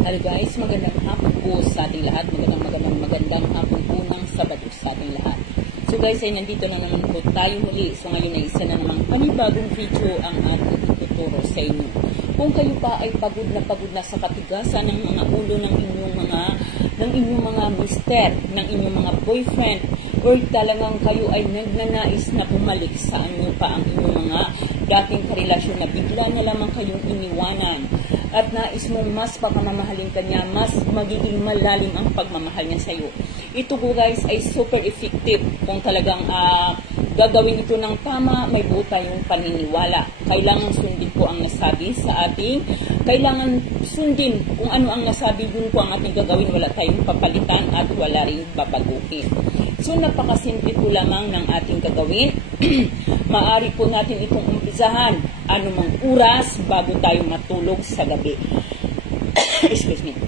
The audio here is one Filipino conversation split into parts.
Hello guys, magandang hapon po sa ating lahat. Magandang hapon po ng Sabado sa ating lahat. So guys, ay nandito na naman po tayo muli. So ngayon ay isa na namang panibagong video ang ating ituturo sa inyo. Kung kayo pa ay pagod na sa katigasan ng mga ulo ng inyong mga mister, ng inyong mga boyfriend, or talagang kayo ay nagnanais na bumalik sa inyo pa ang inyong mga dating karelasyon na bigla na lamang kayong iniwanan at nais mong mas pagmamahalin kanya, mas magiging malalim ang pagmamahal niya sa iyo. Ito po guys ay super effective kung talagang gagawin ito ng tama, may buo tayong paniniwala. Kailangan sundin po ang nasabi sa ating, kailangan sundin kung ano ang nasabi, yun po ang ating gagawin, wala tayong papalitan at wala rin babaguhin. So napakasimple po lamang ng ating gagawin. Maaari po natin itong umpisahan anumang oras bago tayo matulog sa gabi. Excuse me.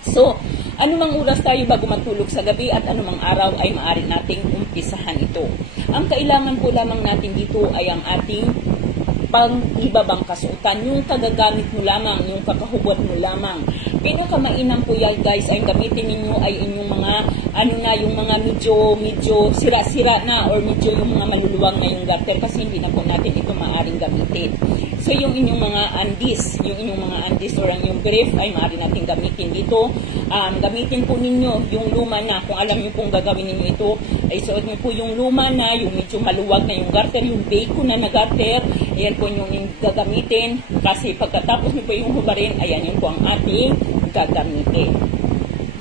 So, anumang oras tayo bago matulog sa gabi at anumang araw ay maaari nating umpisahan ito. Ang kailangan po lamang natin dito ay ang ating pang-ibabang kasuotan, yung kagagamit mo lamang, yung kakahubot mo lamang. Pinakamainam po yan guys, ay gamitin ninyo ay inyong mga, yung mga medyo sira-sira na or medyo yung mga maluluwang na yung garter kasi hindi na po natin ito maaaring gamitin. So yung inyong mga andis, or yung brief ay maaari natin gamitin dito. Gamitin po ninyo yung luma na, kung alam nyo pong gagawin ninyo ito, ay suot nyo po yung luma na, yung medyo maluwag na yung garter, yung bacon na garter, ayan po yung gagamitin. Kasi pagkatapos nyo po yung hubarin, ayan yun po ang ating gagamitin.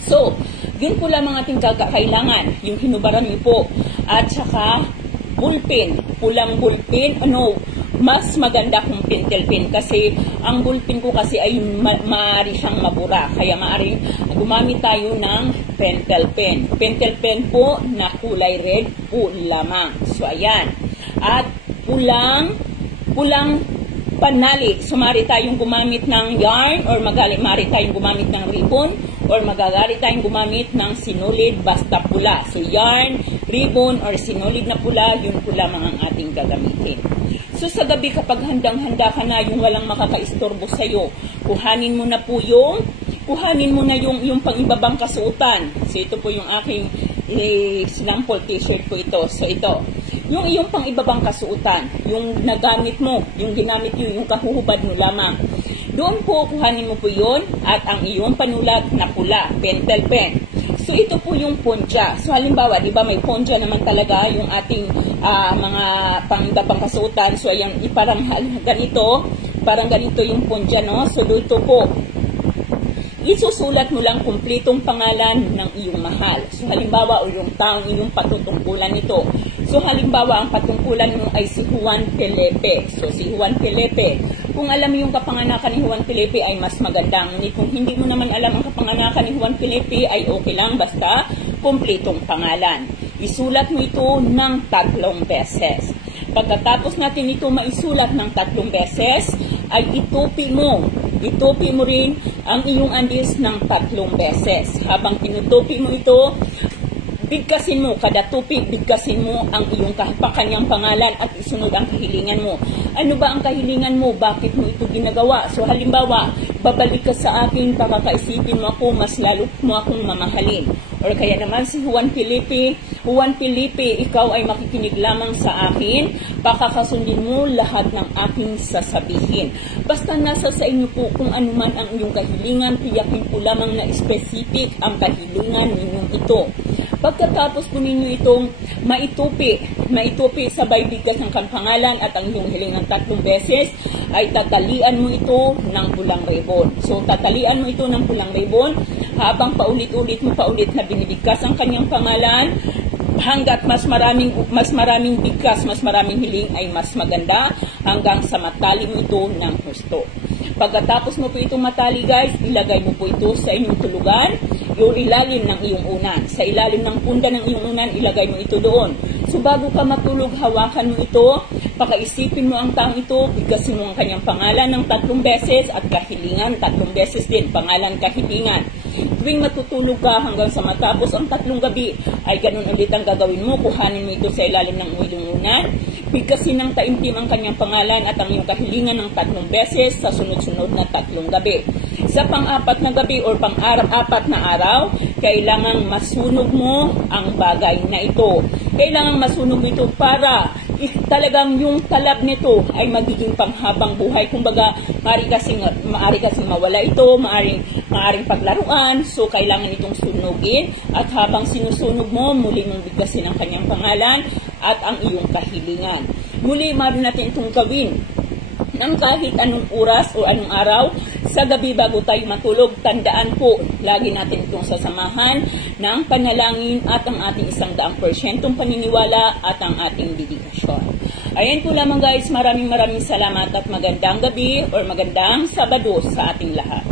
So, yun po lamang ating kailangan, yung hinubaran nyo po. At saka, bullpen, pulang bullpen, mas maganda kung pentel pen kasi ang bullpen ko kasi ay maaari siyang mabura. Kaya maaari gumamit tayo ng pentel pen. Pentel pen po na kulay red po lamang. So, ayan. At pulang panali. So, maaari tayong gumamit ng yarn or maaari tayong gumamit ng ribbon or magagari tayong gumamit ng sinulid basta pula. So, yarn, ribbon, or sinulid na pula, yun po lamang ang ating gagamitin. So, sa gabi kapag handang-handa ka na, yung walang makakaistorbo sa'yo, kuhanin mo na yung pang-ibabang kasuotan. So, ito po yung aking sample t-shirt po ito. So, ito. Yung iyong pang-ibabang kasuotan, yung nagamit mo, yung ginamit nyo, yung kahuhubad mo lamang. Doon po, kuhanin mo po yun at ang iyong panulat na pula, pentel pen. So, ito po yung ponja. So, halimbawa, di ba may ponja naman talaga yung ating mga pang-ibabang kasuotan. So, ayan, parang ganito yung ponja, no? So, dito po, isusulat mo lang kumpletong pangalan ng iyong mahal. So, halimbawa, o yung taong iyong patutungkulan nito. So, halimbawa, ang patungkulan mo ay si Juan Felipe. So, si Juan Felipe. Kung alam mo yung kapanganakan ni Juan Felipe ay mas maganda. Ngunit kung hindi mo naman alam ang kapanganakan ni Juan Felipe ay okay lang basta kumpletong pangalan. Isulat mo ito ng 3 beses. Pagkatapos natin ito maisulat ng 3 beses, ay itupi mo rin ang iyong andis ng 3 beses. Habang tinutupi mo ito, bigkasin mo, kada tupi, bigkasin mo ang iyong kanyang pangalan at isunod ang kahilingan mo. Ano ba ang kahilingan mo? Bakit mo ito ginagawa? So halimbawa, babalik ka sa akin, pakakaisipin mo ako, mas lalo mo akong mamahalin. Or kaya naman si Juan Felipe, ikaw ay makikinig lamang sa akin, pakakasundin mo lahat ng aking sasabihin. Basta nasa sa inyo po kung ano man ang iyong kahilingan, tiyakin po lamang na specific ang kahilingan ninyong ito. Pagkatapos po ninyo itong maitupi sabay bigkas ng pangalan at ang iyong hilingan 3 beses, ay tatalian mo ito ng pulang ribbon. So, tatalian mo ito ng pulang ribbon habang paulit-ulit na binibigkas ang kanyang pangalan hanggat mas maraming bigkas, mas maraming hiling ay mas maganda hanggang sa matali mo ito ng husto. Pagkatapos mo po itong matali guys, ilagay mo po ito sa inyong tulugan, yung ilalim ng iyong unan. Sa ilalim ng punda ng iyong unan, ilagay mo ito doon. So bago ka matulog, hawakan mo ito, pakaisipin mo ang taong ito, bigkasin mo ang kanyang pangalan ng 3 beses at kahilingan 3 beses din, pangalan kahilingan. Tuwing matutulog ka hanggang sa matapos ang 3 gabi, ay ganun ulit ang gagawin mo, kuhanin mo ito sa ilalim ng iyong unan, bigkasin ng taimtim ang kanyang pangalan at ang iyong kahilingan ng 3 beses sa sunod-sunod na 3 gabi. Sa pang-apat na gabi or pang-apat na araw, kailangang masunog mo ang bagay na ito. Kailangang masunog ito para talagang yung talab nito ay magiging panghabang buhay. Kumbaga, maaari kasing mawala ito, maaring paglaruan. So, kailangan itong sunugin. At habang sinusunog mo, muli mong bigkasin ang kanyang pangalan at ang iyong kahilingan. Muli, maaari natin itong gawin ng kahit anong oras o anong araw. Sa gabi bago tayo matulog, tandaan po, lagi natin itong sasamahan ng panalangin at ang ating 100% paniniwala at ang ating dedikasyon. Ayan po lamang guys, maraming salamat at magandang gabi or magandang Sabado sa ating lahat.